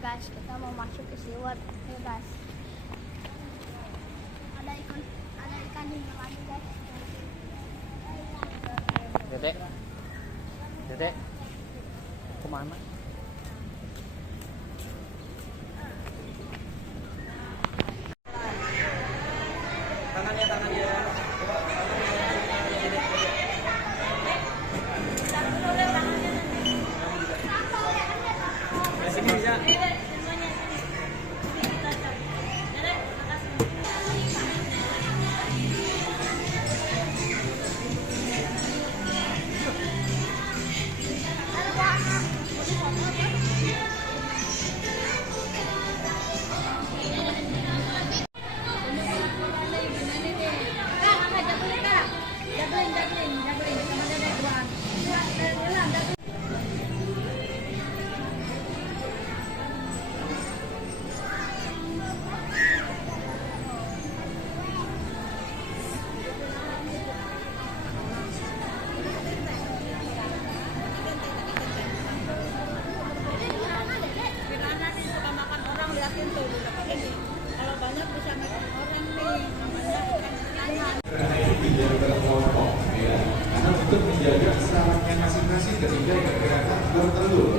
guys, kita mau masuk ke SeaWorld. Ayo guys. Ada ikan hiu lagi guys. Dedek, Dedek, kemana? Tangannya, tangannya. Sini bisa. Kalau banyak bisa makan orang nih, namanya kelompok, ya, karena untuk menjaga sarangnya masing-masing ketika pergerakan bertelur.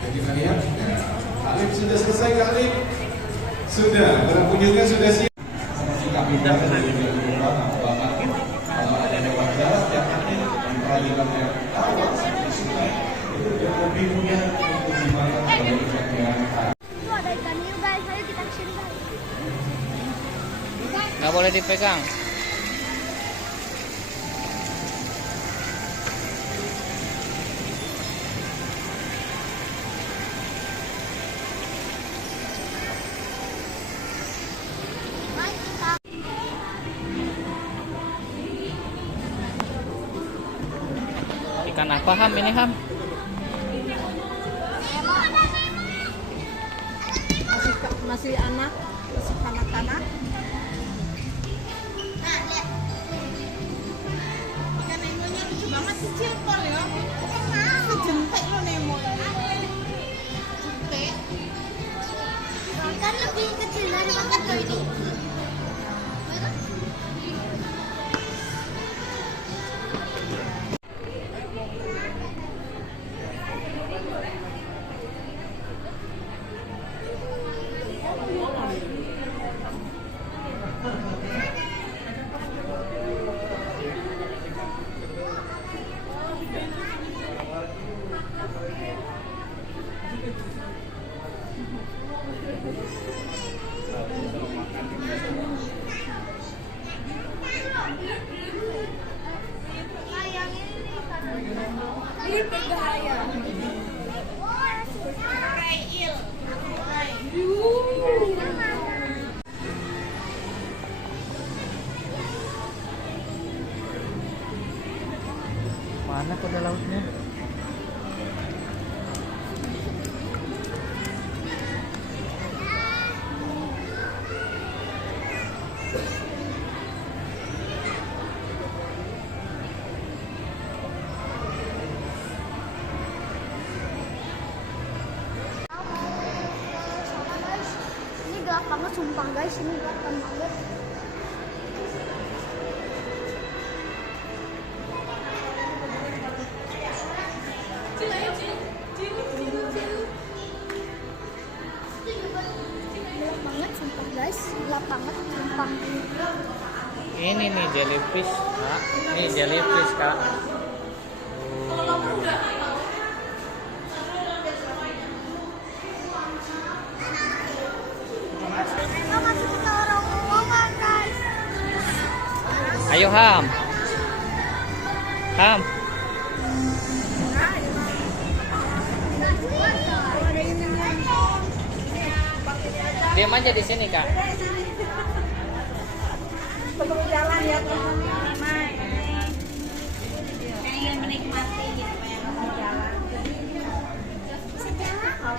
Jadi kita lihat, ya, Alif sudah selesai kali, sudah pertunjukan sudah siap. Jika pindah ke dari bapak ada wawancara yang hadir dan peralihan yang awal seperti sungai itu dia lebih punya untuk dimakan sebagai bagian. itu ada ikan hiu guys. Ayo kita kesini guys. Nggak boleh dipegang. Mari kita. Ikan apa Ham ini Ham? Masih anak, masih kanak-kanak. Nah, lihat. Ikan nemonya lucu banget, kecil kok ya. Sejentik lo nemo. Jentik. Kan lebih kecil dari banget loh ini. Ini berbahaya. Mana kuda lautnya? Ini gelap banget sumpah guys, ini gelap banget. Gelap banget sumpah guys, gelap banget sumpah. Ini nih jellyfish, Kak. Ini jellyfish, Kak. Kita masuk ke terowongan guys. Ayo Ham. Ham. Diam aja di sini, Kak. Sebelum jalan ya teman-teman. Pengen menikmati gitu pengen mau jalan. Bisa jalan.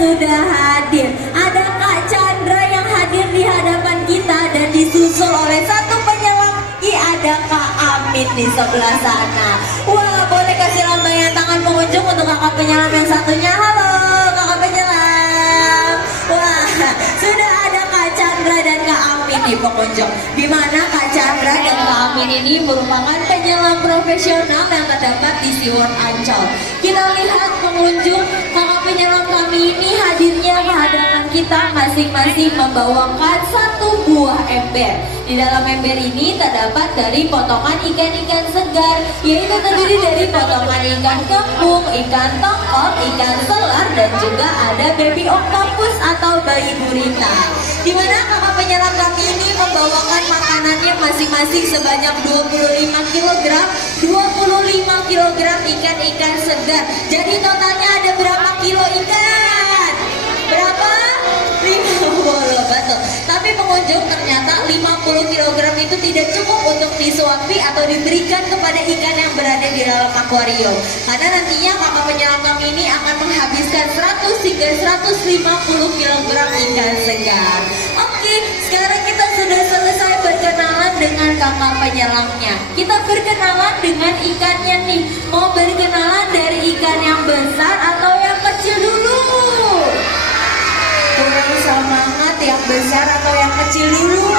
sudah hadir. Ada Kak Chandra yang hadir di hadapan kita dan disusul oleh satu penyelam lagi, ada Kak Amin di sebelah sana. Wah, boleh kasih lambaian tangan pengunjung untuk kakak penyelam yang satunya. Halo kakak penyelam. Wah, sudah ada Kak Chandra dan Kak Amin di pengunjung. Dimana Kak Chandra dan Kak Amin ini merupakan penyelam profesional yang terdapat di SeaWorld Ancol. Kita lihat pengunjung, kakak penyelam kami ini hadirnya ke hadapan kita masing-masing membawakan satu buah ember. Di dalam ember ini terdapat dari potongan ikan-ikan segar, yaitu terdiri dari potongan ikan kembung, ikan tongkol, ikan selar, dan juga ada baby octopus atau bayi gurita. Di mana kakak penyelam kami ini membawakan makanannya masing-masing sebanyak 25 kg, 25 kg ikan-ikan segar. Jadi totalnya ada berapa kilo ikan? Berapa? 50, betul. Tapi pengunjung ternyata 50 kg itu tidak cukup untuk disuapi atau diberikan kepada ikan yang berada di dalam akuarium. Karena nantinya kakak penyelam kami ini akan menghabiskan 100 hingga 150 kg ikan segar. Oke, sekarang kita sudah selesai berkenalan dengan kakak penyelamnya. Kita berkenalan dengan ikannya nih. Mau berkenalan dari ikan yang besar atau yang kecil dulu? Kurang semangat, yang besar atau yang kecil dulu?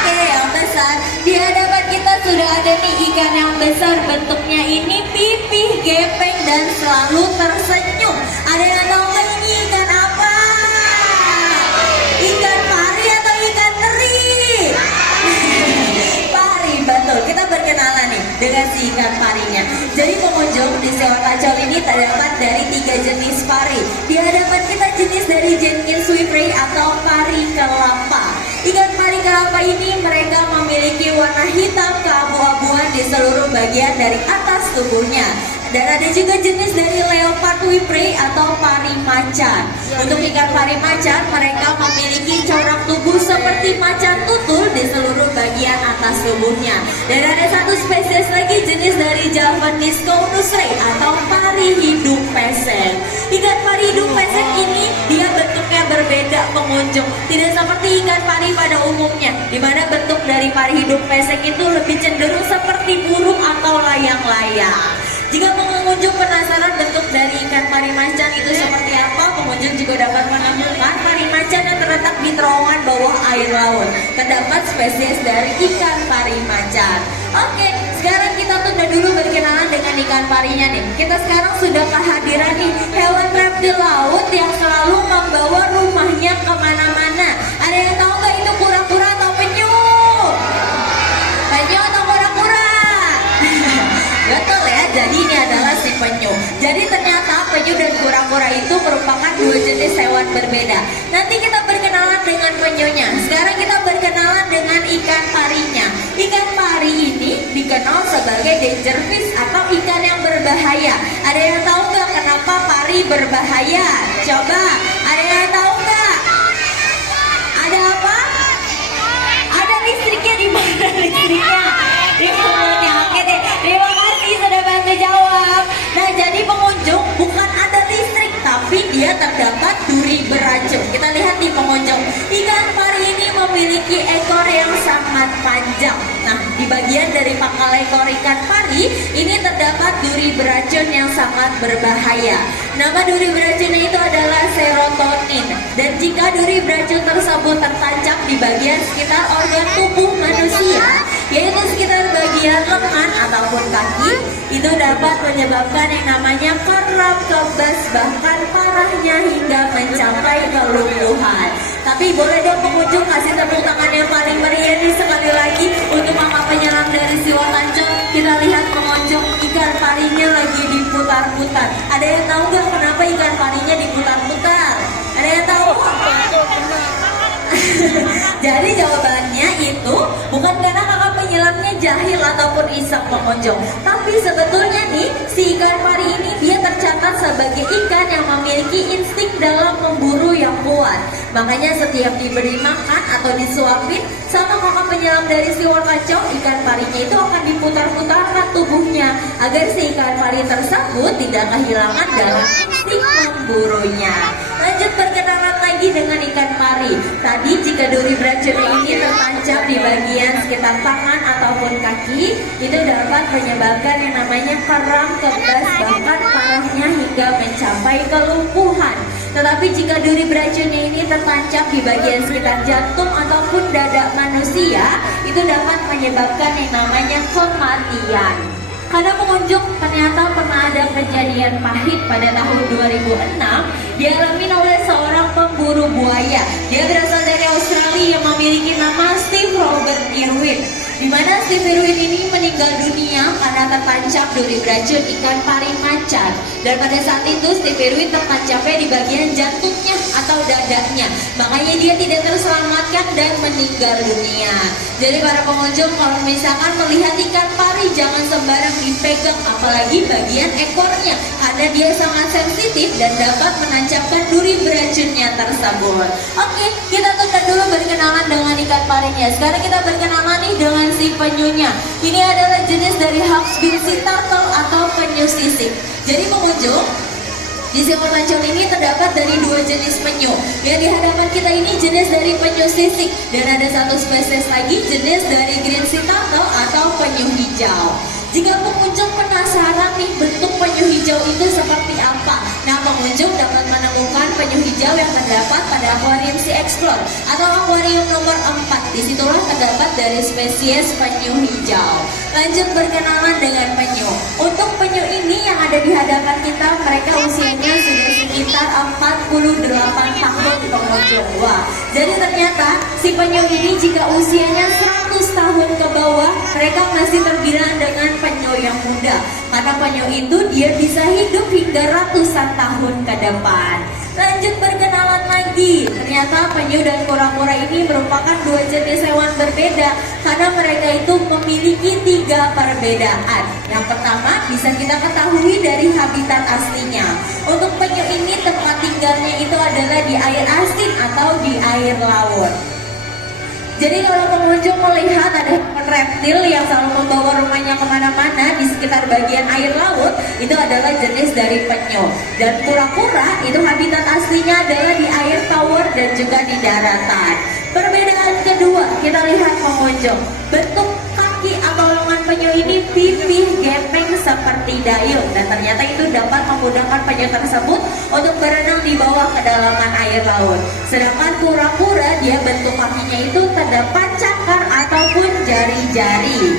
Oke, yang besar. Di hadapan kita sudah ada nih ikan yang besar. Bentuknya ini pipih, gepeng, dan selalu tersenyum. Ada yang tahu nggak ini ikan apa? Ikan pari atau ikan teri? Pari, betul. Kita berkenalan nih dengan si ikan parinya. Jadi pengunjung di SeaWorld Ancol ini terdapat dari 3 jenis pari. Di hadapan kita jenis dari Jenkins Swiftrey atau pari kelapa. Ikan pari kelapa ini mereka memiliki warna hitam keabu-abuan di seluruh bagian dari atas tubuhnya. Dan ada juga jenis dari Leopard Whipray atau pari macan. Untuk ikan pari macan, mereka memiliki corak tubuh seperti macan tutul di seluruh bagian atas tubuhnya. Dan ada satu spesies lagi jenis dari Javanese Conus ray atau pari hidung pesek. Ikan pari hidung pesek ini dia bentuknya berbeda pengunjung. Tidak seperti ikan pari pada umumnya, di mana bentuk dari pari hidung pesek itu lebih cenderung seperti burung atau layang-layang. Jika pengunjung penasaran bentuk dari ikan pari macan itu seperti apa, pengunjung juga dapat menemukan pari macan yang terletak di terowongan bawah air laut. Terdapat spesies dari ikan pari macan. Oke, sekarang kita tunda dulu berkenalan dengan ikan parinya nih. Kita sekarang sudah kehadiran nih hewan reptil laut yang selalu membawa rumahnya kemana-mana. Ada yang tahu nggak itu kura-kura atau penyu? Penyu atau kura-kura? Betul ya, jadi ini adalah si penyu. Jadi ternyata penyu dan kura-kura itu merupakan 2 jenis hewan berbeda. Nanti kita berkenalan dengan penyunya. Sekarang kita berkenalan dengan ikan parinya. Ikan pari ini dikenal sebagai danger fish atau ikan yang berbahaya. Ada yang tahu nggak kenapa pari berbahaya? Coba, ada yang tahu nggak? Ada apa? Ada listriknya, di mana listriknya? Di mulutnya. Oke deh, terima kasih sudah bantu jawab. Nah, jadi pengunjung bukan ada listrik, tapi dia terdapat duri beracun. Kita lihat di pengunjung, ikan pari ini memiliki ekor yang sangat panjang. Nah, di bagian dari pangkal ekor ikan pari ini terdapat duri beracun yang sangat berbahaya. Nama duri beracunnya itu adalah serotonin. Dan jika duri beracun tersebut tertancap di bagian sekitar organ tubuh manusia, yaitu sekitar bagian lengan ataupun kaki, itu dapat menyebabkan yang namanya kram, kebas, bahkan parahnya hingga mencapai kelumpuhan. Tapi boleh dong pengunjung kasih tepuk tangan yang paling meriah nih sekali lagi untuk kakak penyelam dari SeaWorld Ancol. Kita lihat pengunjung, ikan parinya lagi diputar-putar. Ada yang tahu nggak kenapa ikan parinya diputar-putar? Ada yang tahu? Jadi jawabannya itu bukan karena kakak penyelamnya jahil ataupun iseng pengunjung, tapi sebetulnya nih si ikan pari ini dia tercatat sebagai ikan yang memiliki insting dalam memburu yang kuat. besar. Makanya setiap diberi makan atau disuapin sama kakak penyelam dari si Warkacau, ikan parinya itu akan diputar-putarkan tubuhnya agar si ikan pari tersebut tidak kehilangan dalam insting memburunya. Lanjut perkenalan lagi dengan ikan pari. Tadi jika duri beracunnya ini tertancap di bagian sekitar tangan ataupun kaki, itu dapat menyebabkan yang namanya kram, kebas, bahkan parahnya hingga mencapai kelumpuhan. Tetapi jika duri beracunnya ini tertancap di bagian sekitar jantung ataupun dada manusia, itu dapat menyebabkan yang namanya kematian. Karena pengunjung ternyata pernah ada kejadian pahit pada tahun 2006 dialami oleh seorang pemburu buaya. Dia berasal dari Australia yang memiliki nama Steve Robert Irwin, di mana Steve Irwin ini meninggal dunia karena tertancap duri beracun ikan pari macan. Dan pada saat itu Steve Irwin tertancapnya di bagian jantungnya atau dadanya, makanya dia tidak terselamatkan dan meninggal dunia. Jadi para pengunjung kalau misalkan melihat ikan pari jangan sembarang dipegang, apalagi bagian ekornya, karena dia sangat sensitif dan dapat menancapkan duri beracunnya tersebut. Oke, kita tukar dulu berkenalan dengan ikan parinya. Sekarang kita berkenalan nih dengan si penyunya. Ini adalah jenis dari Hawksbill sea turtle atau penyu sisik. Jadi pengunjung, di si Warkacau ini terdapat dari dua jenis penyu. Yang di hadapan kita ini jenis dari penyu sisik, dan ada satu spesies lagi jenis dari green sea turtle atau penyu hijau. Jika pengunjung penasaran nih bentuk penyu hijau itu seperti apa, nah pengunjung dapat menemukan penyu hijau yang terdapat pada akuarium Sea Explore atau akuarium nomor 4. Disitulah terdapat dari spesies penyu hijau. Lanjut berkenalan dengan penyu. Untuk penyu ini yang ada di hadapan kita, mereka usianya sudah sekitar 48 tahun pengunjung. Wah, jadi ternyata si penyu ini jika usianya 100 tahun ke bawah, mereka masih terbilang dengan penyu yang muda. Karena penyu itu dia bisa hidup hingga ratusan tahun ke depan. Lanjut berkenalan lagi. Ternyata penyu dan kura-kura ini merupakan dua jenis hewan berbeda karena mereka itu memiliki 3 perbedaan. Yang pertama bisa kita ketahui dari habitat aslinya. Untuk penyu ini tempat tinggalnya itu adalah di air asin atau di air laut. Jadi kalau pengunjung melihat ada reptil yang selalu membawa rumahnya kemana-mana di sekitar bagian air laut, itu adalah jenis dari penyu. Dan kura-kura itu habitat aslinya adalah di air tawar dan juga di daratan. Perbedaan kedua, kita lihat pengunjung, bentuk kaki atau lengan penyu ini pipih gepeng seperti dayung, dan ternyata itu dapat memudahkan penyu tersebut untuk berenang di bawah kedalaman air laut. Sedangkan kura-kura dia bentuk kakinya itu terdapat cakar ataupun jari-jari.